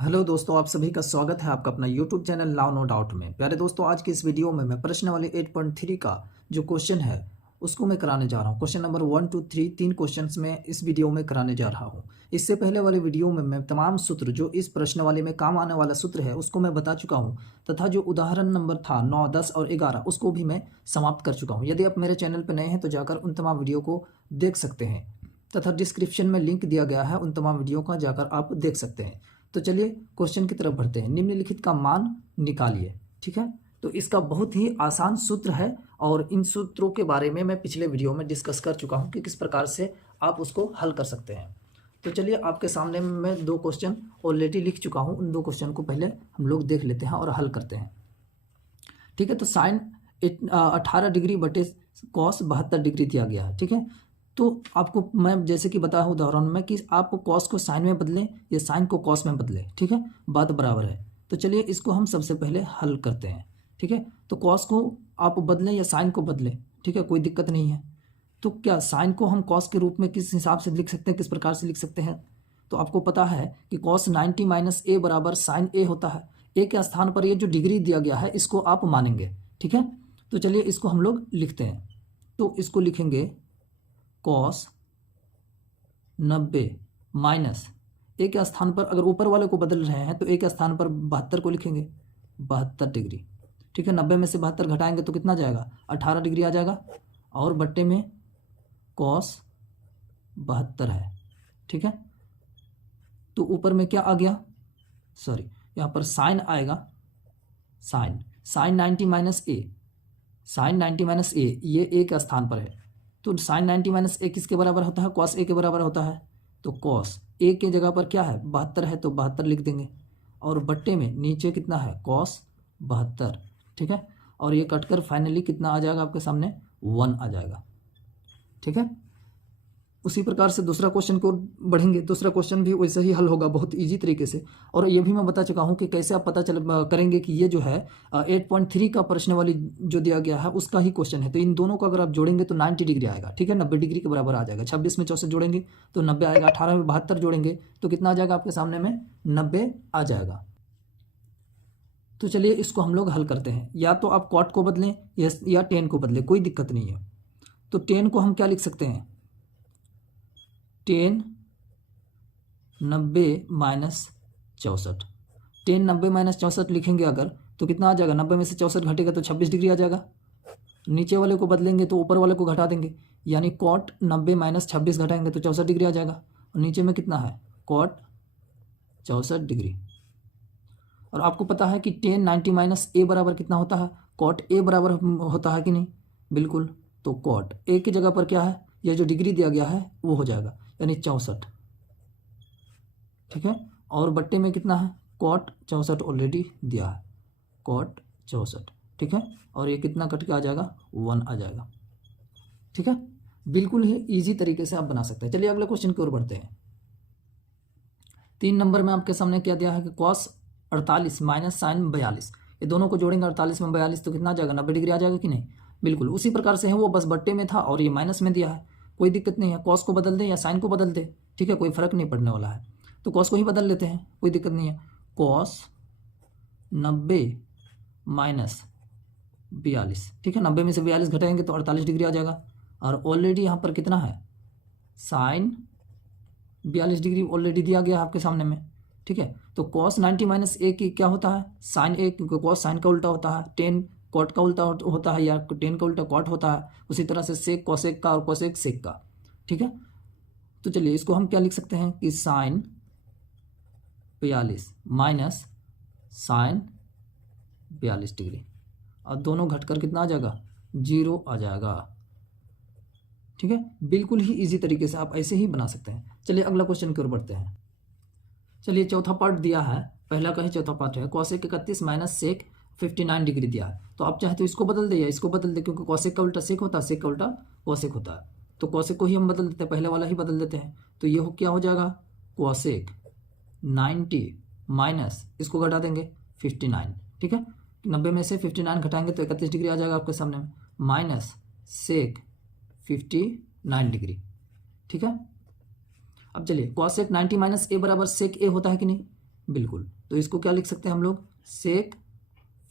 Hello दोस्तों, आप सभी का स्वागत है आपका अपना YouTube channel now no doubt में। प्यारे दोस्तों, आज की इस वीडियो में मैं प्रश्न वाले 8.3 का जो क्वेश्चन है उसको मैं कराने जा रहा हूँ। क्वेश्चन नंबर 1 2 3 तीन क्वेश्चंस में इस वीडियो में कराने जा रहा हूँ। इससे पहले वाले वीडियो में मैं तमाम सूत्र जो इस प्रश्न वाले में काम आने वाला सूत्र है उसको मैं बता चुका हूँ, तथा जो उदाहरण नंबर था 9 10 और 11 उसको भी मैं समाप्त कर चुका हूँ। यदि आप मेरे चैनल पर नए हैं तो जाकर उन तमाम वीडियो को देख सकते हैं, तथा डिस्क्रिप्शन में लिंक दिया गया है, उन तमाम वीडियो का जाकर आप देख सकते हैं। तो चलिए क्वेश्चन की तरफ बढ़ते हैं। निम्नलिखित का मान निकालिए। ठीक है, तो इसका बहुत ही आसान सूत्र है और इन सूत्रों के बारे में मैं पिछले वीडियो में डिस्कस कर चुका हूं कि किस प्रकार से आप उसको हल कर सकते हैं। तो चलिए, आपके सामने मैं 2 क्वेश्चन ऑलरेडी लिख चुका हूं। उन 2 क्वेश्चन को पहले हम लोग देख लेते हैं और हल करते हैं। ठीक है, तो साइन 18 डिग्री बटे कॉस 72 डिग्री दिया गया है। ठीक है, तो आपको मैं जैसे कि बताया हूँ उदाहरण में कि आप कॉस को साइन में बदलें या साइन को कॉस में बदलें। ठीक है, बात बराबर है। तो चलिए इसको हम सबसे पहले हल करते हैं। ठीक है, तो कॉस को आप बदलें या साइन को बदलें, ठीक है, कोई दिक्कत नहीं है। तो क्या साइन को हम कॉस के रूप में किस हिसाब से लिख सकते हैं, किस प्रकार से लिख सकते हैं? तो आपको पता है कि कॉस 90 माइनस ए बराबर साइन ए होता है। ए के स्थान पर ये जो डिग्री दिया गया है इसको आप मानेंगे। ठीक है, तो चलिए इसको हम लोग लिखते हैं। तो इसको लिखेंगे कॉस 90 माइनस ए के स्थान पर, अगर ऊपर वाले को बदल रहे हैं तो ए के स्थान पर 72 को लिखेंगे, 72 डिग्री। ठीक है, 90 में से 72 घटाएंगे तो कितना जाएगा? 18 डिग्री आ जाएगा, और बट्टे में कॉस 72 है। ठीक है, तो ऊपर में क्या आ गया? सॉरी, यहाँ पर साइन आएगा। साइन 90 माइनस ए, साइन 90 माइनस ए, ये ए के स्थान पर है। तो साइन 90 माइनस ए किसके बराबर होता है? कॉस ए के बराबर होता है। तो कॉस ए के जगह पर क्या है? 72 है, तो 72 लिख देंगे, और बट्टे में नीचे कितना है? कॉस 72। ठीक है, और ये कटकर फाइनली कितना आ जाएगा आपके सामने? 1 आ जाएगा। ठीक है, उसी प्रकार से दूसरा क्वेश्चन को बढ़ेंगे। दूसरा क्वेश्चन भी वैसे ही हल होगा बहुत इजी तरीके से, और ये भी मैं बता चुका हूँ कि कैसे आप पता करेंगे कि ये जो है 8.3 का प्रश्न वाली जो दिया गया है उसका ही क्वेश्चन है। तो इन दोनों को अगर आप जोड़ेंगे तो 90 डिग्री आएगा। ठीक है, 90 डिग्री के बराबर आ जाएगा। 26 में 64 जोड़ेंगे तो 90 आएगा, 18 में 72 जोड़ेंगे तो कितना आ जाएगा आपके सामने में? 90 आ जाएगा। तो चलिए इसको हम लोग हल करते हैं। या तो आप कॉट को बदलें या टेन को बदलें, कोई दिक्कत नहीं है। तो टेन को हम क्या लिख सकते हैं? 10 90 माइनस 64। 10 90 माइनस 64 लिखेंगे अगर तो कितना आ जाएगा? 90 में से 64 घटेगा तो 26 डिग्री आ जाएगा। नीचे वाले को बदलेंगे तो ऊपर वाले को घटा देंगे, यानी कॉट 90 माइनस 26 घटाएंगे तो 64 डिग्री आ जाएगा। और नीचे में कितना है? Cot 64 degree. और आपको पता है कि 10 90 माइनस ए बराबर कितना होता है? कॉट ए बराबर होता है कि नहीं? बिल्कुल। तो कॉट ए की जगह पर क्या है? यह जो डिग्री दिया गया है वो हो जाएगा, यानी 64। ठीक है, और बट्टे में कितना है? कॉट 64 ऑलरेडी दिया है, कॉट 64। ठीक है, और ये कितना कट के आ जाएगा? 1 आ जाएगा। ठीक है, बिल्कुल ही इजी तरीके से आप बना सकते हैं। चलिए अगले क्वेश्चन की ओर बढ़ते हैं। 3 नंबर में आपके सामने क्या दिया है कि कॉस 48 माइनस साइन 42, ये दोनों को जोड़ेंगे 48 में 42 तो कितना आ जाएगा? 90 डिग्री आ जाएगा कि नहीं? बिल्कुल उसी प्रकार से है, वो बस बट्टे में था और ये माइनस में दिया है, कोई दिक्कत नहीं है। कॉस को बदल दें या साइन को बदल दें, ठीक है, कोई फर्क नहीं पड़ने वाला है। तो कॉस को ही बदल लेते हैं, कोई दिक्कत नहीं है। कॉस 90 माइनस 42, ठीक है, 90 में से 42 घटाएंगे तो 48 डिग्री आ जाएगा। और ऑलरेडी यहाँ पर कितना है? साइन 42 डिग्री ऑलरेडी दिया गया है आपके सामने में। ठीक है, तो कॉस 90 माइनस ए की क्या होता है? साइन ए, क्योंकि कॉस साइन का उल्टा होता है, 10 कॉट का उल्टा होता है, या 10 का उल्टा कॉट होता है। उसी तरह से सेक कॉसेक का और कॉसेक सेक का। ठीक है, तो चलिए इसको हम क्या लिख सकते हैं कि साइन 42 माइनस साइन 42 डिग्री, और दोनों घटकर कितना आ जाएगा? 0 आ जाएगा। ठीक है, बिल्कुल ही इजी तरीके से आप ऐसे ही बना सकते हैं। चलिए अगला क्वेश्चन की ओर बढ़ते हैं। चलिए चौथा पार्ट दिया है, पहला का ही चौथा पार्ट है। कॉसेक 31 माइनस सेक 59 डिग्री दिया है। तो आप चाहे तो इसको बदल दे या इसको बदल दे, क्योंकि कॉसेक का उल्टा सेक होता है, सेक का उल्टा कॉसेक होता है। तो कॉसेक को ही हम बदल देते हैं, पहले वाला ही बदल देते हैं। तो ये क्या हो जाएगा? कॉसेक 90 माइनस, इसको घटा देंगे 59। ठीक है, 90 में से 59 घटाएंगे तो 31 डिग्री आ जाएगा आपके सामने में, माइनस सेक 59 डिग्री। ठीक है, अब चलिए कॉसेक 90 माइनस ए बराबर सेक ए होता है कि नहीं? बिल्कुल, तो इसको क्या लिख सकते हैं हम लोग, सेक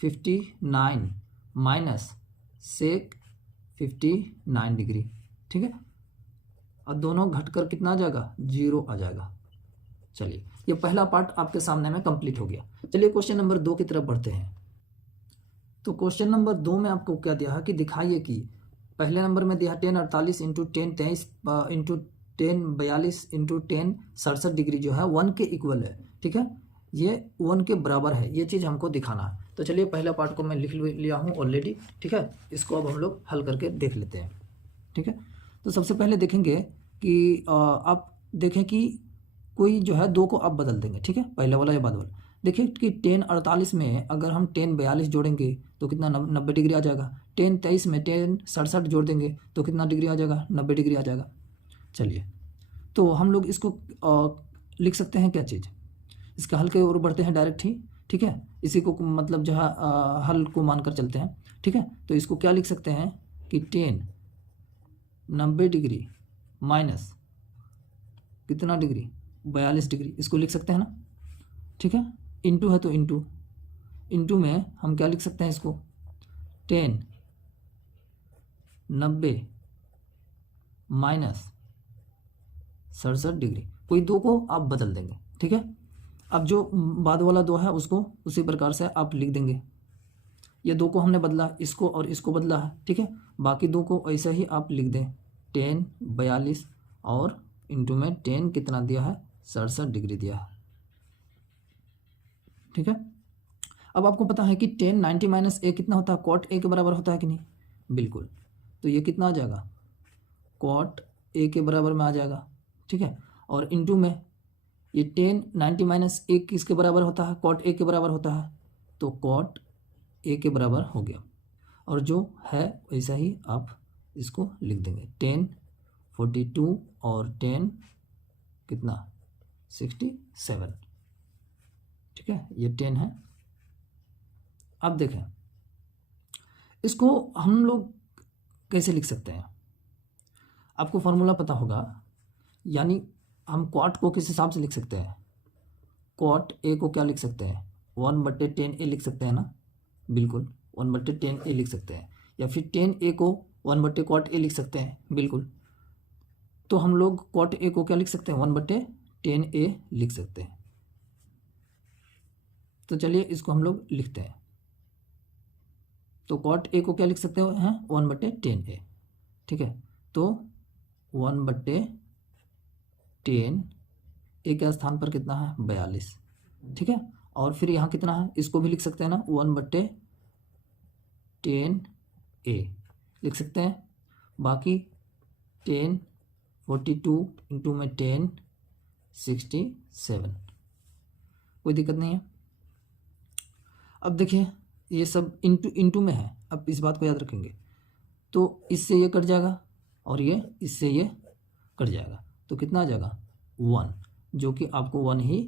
59 माइनस सेक 59 डिग्री। ठीक है, और दोनों घटकर कितना आ जाएगा, 0 आ जाएगा। चलिए, ये पहला पार्ट आपके सामने में कंप्लीट हो गया। चलिए क्वेश्चन नंबर 2 की तरफ बढ़ते हैं। तो क्वेश्चन नंबर 2 में आपको क्या दिया है कि दिखाइए कि पहले नंबर में दिया 10 48 इंटू 10 23 इंटू 10 42 इंटू 10 67 डिग्री जो है 1 के इक्वल है। ठीक है, ये 1 के बराबर है, ये चीज़ हमको दिखाना है। तो चलिए पहला पार्ट को मैं लिख लिया हूँ ऑलरेडी। ठीक है, इसको अब हम लोग हल करके देख लेते हैं। ठीक है, तो सबसे पहले देखेंगे कि आप देखें कि कोई जो है 2 को आप बदल देंगे। ठीक है, पहले वाला या बाद वाला। देखिए कि 10 48 में अगर हम 10 42 जोड़ेंगे तो कितना 90 डिग्री आ जाएगा। 10 23 में 10 67 जोड़ देंगे तो कितना डिग्री आ जाएगा, 90 डिग्री आ जाएगा। चलिए, तो हम लोग इसको लिख सकते हैं क्या चीज़, इसका हल के ओर बढ़ते हैं डायरेक्ट ही। ठीक है, इसी को मतलब जो है हल को मानकर चलते हैं। ठीक है, तो इसको क्या लिख सकते हैं कि 10 90 डिग्री माइनस कितना डिग्री, 42 डिग्री, इसको लिख सकते हैं ना। ठीक है, इंटू है तो इंटू में हम क्या लिख सकते हैं इसको, 10 90 माइनस 67 डिग्री। कोई 2 को आप बदल देंगे। ठीक है, अब जो बाद वाला 2 है उसको उसी प्रकार से आप लिख देंगे। ये 2 को हमने बदला, इसको और इसको बदला है। ठीक है, बाकी 2 को ऐसा ही आप लिख दें, 10 42 और इंटू में 10 कितना दिया है, 67 डिग्री दिया है। ठीक है, अब आपको पता है कि 10 90 माइनस ए कितना होता है, कॉट ए के बराबर होता है कि नहीं, बिल्कुल। तो ये कितना आ जाएगा, कॉट ए के बराबर में आ जाएगा। ठीक है, और इंटू में ये 10 90 माइनस ए किसके बराबर होता है, कॉट ए के बराबर होता है, तो कॉट ए के बराबर हो गया। और जो है वैसा ही आप इसको लिख देंगे, 10 42 और 10 कितना 67। ठीक है, ये 10 है। अब देखें इसको हम लोग कैसे लिख सकते हैं, आपको फॉर्मूला पता होगा। यानी हम क्वाट को किस हिसाब से लिख सकते हैं, क्वाट ए को क्या लिख सकते हैं, 1/10 ए लिख सकते हैं ना, बिल्कुल 1/10 ए लिख सकते हैं। या फिर 10 ए को 1/क्वाट ए लिख सकते हैं, बिल्कुल। तो हम लोग क्वाट ए को क्या लिख सकते हैं, 1/10 ए लिख सकते हैं। तो चलिए इसको हम लोग लिखते हैं। तो कॉट ए को क्या लिख सकते हैं, 1/10 ए। ठीक है, तो 1/10 ए के स्थान पर कितना है, 42। ठीक है, और फिर यहाँ कितना है, इसको भी लिख सकते हैं ना, 1/10 ए लिख सकते हैं। बाकी 10 42 इंटू में 10 67, कोई दिक्कत नहीं है। अब देखिए ये सब इंटू में है, अब इस बात को याद रखेंगे। तो इससे ये कट जाएगा और ये इससे ये कट जाएगा, तो कितना आ जाएगा, 1, जो कि आपको 1 ही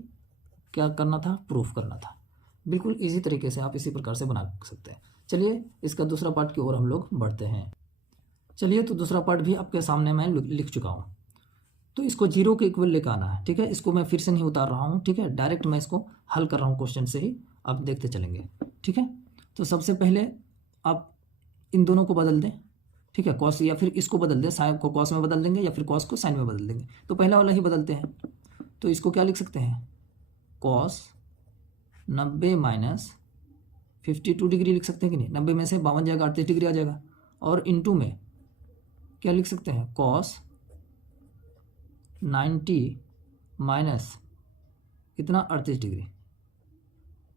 क्या करना था, प्रूफ करना था। बिल्कुल इसी तरीके से आप इसी प्रकार से बना सकते हैं। चलिए इसका दूसरा पार्ट की ओर हम लोग बढ़ते हैं। चलिए, तो दूसरा पार्ट भी आपके सामने मैं लिख चुका हूँ। तो इसको 0 के इक्वल लेकर आना है। ठीक है, इसको मैं फिर से नहीं उतार रहा हूँ। ठीक है, डायरेक्ट मैं इसको हल कर रहा हूँ क्वेश्चन से ही, आप देखते चलेंगे। ठीक है, तो सबसे पहले आप इन दोनों को बदल दें। ठीक है, कॉस, या फिर इसको बदल दें, साइन को कॉस में बदल देंगे या फिर कॉस को साइन में बदल देंगे। तो पहला वाला ही बदलते हैं। तो इसको क्या लिख सकते हैं, कॉस 90 माइनस 52 डिग्री लिख सकते हैं कि नहीं, 90 में से 52 जाएगा, 38 डिग्री आ जाएगा। और इंटू में क्या लिख सकते हैं, कॉस 90 माइनस कितना, 38 डिग्री,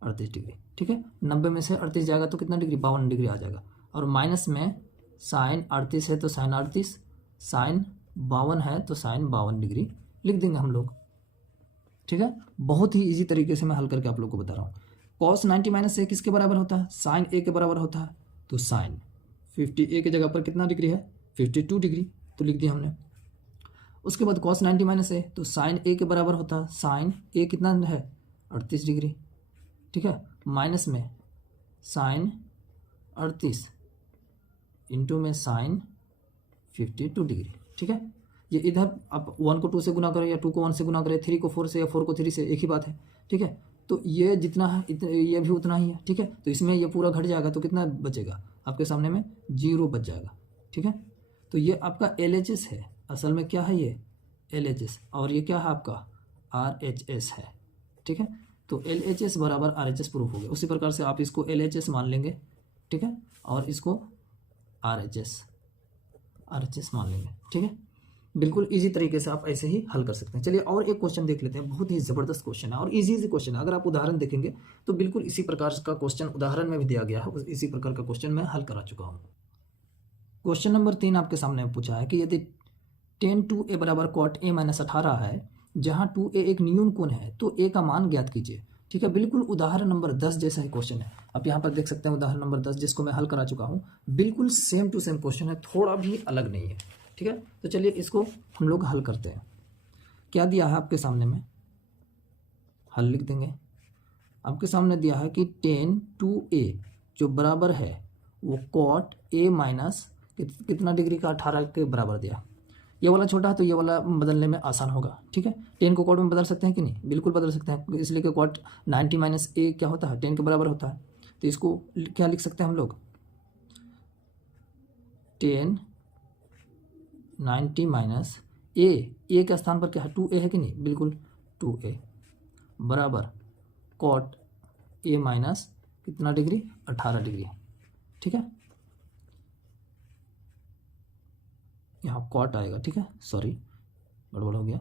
38 डिग्री। ठीक है, 90 में से 38 जाएगा तो कितना डिग्री, 52 डिग्री आ जाएगा। और माइनस में साइन 38 है तो साइन 38, साइन 52 है तो साइन 52 डिग्री लिख देंगे हम लोग। ठीक है, बहुत ही इजी तरीके से मैं हल करके आप लोग को बता रहा हूँ। कॉस 90 माइनस ए किसके बराबर होता है, साइन ए के बराबर होता है। तो साइन 50 ए के जगह पर कितना डिग्री है, 52 डिग्री, तो लिख दिया हमने। उसके बाद कॉस 90 माइनस ए, तो साइन ए के बराबर होता है, साइन ए कितना है, 38 डिग्री। ठीक है, माइनस में साइन 38 इंटू में साइन 52 डिग्री। ठीक है, ये इधर आप 1 को 2 से गुना करें या 2 को 1 से गुना करें, 3 को 4 से या 4 को 3 से, एक ही बात है। ठीक है, तो ये जितना है ये भी उतना ही है, ठीक है। तो इसमें ये पूरा घट जाएगा तो कितना बचेगा आपके सामने में, 0 बच जाएगा, ठीक है। तो ये आपका LHS है, असल में क्या है ये LHS, और ये क्या है आपका RHS है, ठीक है। तो LHS बराबर RHS प्रूफ हो गया। उसी प्रकार से आप इसको LHS मान लेंगे, ठीक है, और इसको RHS मान लेंगे, ठीक है। बिल्कुल इजी तरीके से आप ऐसे ही हल कर सकते हैं। चलिए और एक क्वेश्चन देख लेते हैं, बहुत ही ज़बरदस्त क्वेश्चन है और इजी क्वेश्चन है। अगर आप उदाहरण देखेंगे तो बिल्कुल इसी प्रकार का क्वेश्चन उदाहरण में भी दिया गया है, इसी प्रकार का क्वेश्चन मैं हल करा चुका हूँ। क्वेश्चन नंबर 3 आपके सामने पूछा है कि यदि tan 2a बराबर cot a माइनस 18 है, जहाँ 2a एक न्यून कोण है, तो a का मान ज्ञात कीजिए, ठीक है। बिल्कुल उदाहरण नंबर 10 जैसा ही क्वेश्चन है। आप यहाँ पर देख सकते हैं उदाहरण नंबर 10 जिसको मैं हल करा चुका हूँ, बिल्कुल सेम टू सेम क्वेश्चन है, थोड़ा भी अलग नहीं है, ठीक है। तो चलिए इसको हम लोग हल करते हैं। क्या दिया है आपके सामने में, हल लिख देंगे। आपके सामने दिया है कि tan 2a जो बराबर है वो cot a माइनस कितना डिग्री का 18 के बराबर दिया। ये वाला छोटा है तो ये वाला बदलने में आसान होगा, ठीक है। tan को cot में बदल सकते हैं कि नहीं, बिल्कुल बदल सकते हैं, इसलिए कि cot 90 माइनस a क्या होता है, tan के बराबर होता है। तो इसको क्या लिख सकते हैं हम लोग, tan 90 माइनस a के स्थान पर क्या है 2a है कि नहीं, बिल्कुल 2a बराबर cot a माइनस कितना डिग्री 18 डिग्री, ठीक है। यहाँ cot आएगा, ठीक है, सॉरी गड़बड़ हो गया,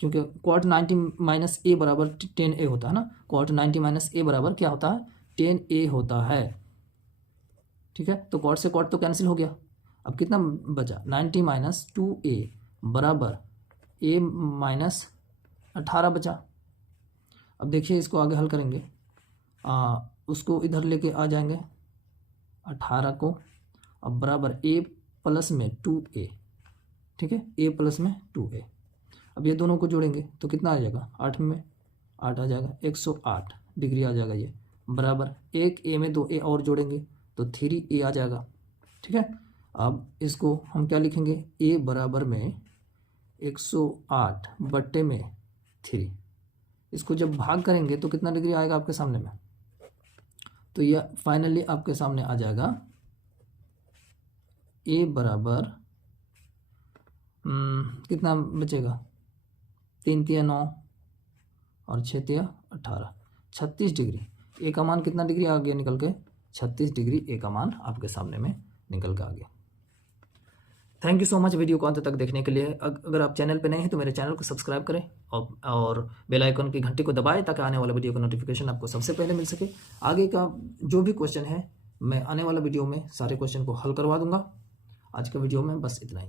क्योंकि cot 90 माइनस a बराबर 10a होता है ना। cot 90 माइनस a बराबर क्या होता है 10a होता है, ठीक है। तो cot से cot तो कैंसिल हो गया, अब कितना बचा 90 माइनस 2a बराबर a माइनस 18 बचा। अब देखिए इसको आगे हल करेंगे, उसको इधर लेके आ जाएंगे 18 को, अब बराबर a प्लस में 2a, ठीक है, a प्लस में 2a। अब ये दोनों को जोड़ेंगे तो कितना आ जाएगा, 8 में 8 आ जाएगा, 108 डिग्री आ जाएगा ये, बराबर एक a में 2a और जोड़ेंगे तो 3a आ जाएगा, ठीक है। अब इसको हम क्या लिखेंगे, a बराबर में 108 बट्टे में 3, इसको जब भाग करेंगे तो कितना डिग्री आएगा आपके सामने में, तो यह फाइनली आपके सामने आ जाएगा a बराबर कितना बचेगा, 3 तिया 9 और 6 तिया 18, 36 डिग्री। ए का मान कितना डिग्री आ गया निकल के, 36 डिग्री ए का मान आपके सामने में निकल के आ गया। Thank you so much video को अंत तक देखने के लिए। अगर आप चैनल पे नए हैं तो मेरे चैनल को सब्सक्राइब करें और बेल आइकन की घंटी को दबाएं ताकि आने वाला वीडियो का नोटिफिकेशन आपको सबसे पहले मिल सके। आगे का जो भी क्वेश्चन है मैं आने वाला वीडियो में सारे क्वेश्चन को हल करवा दूंगा। आज के वीडियो में बस इतना ही।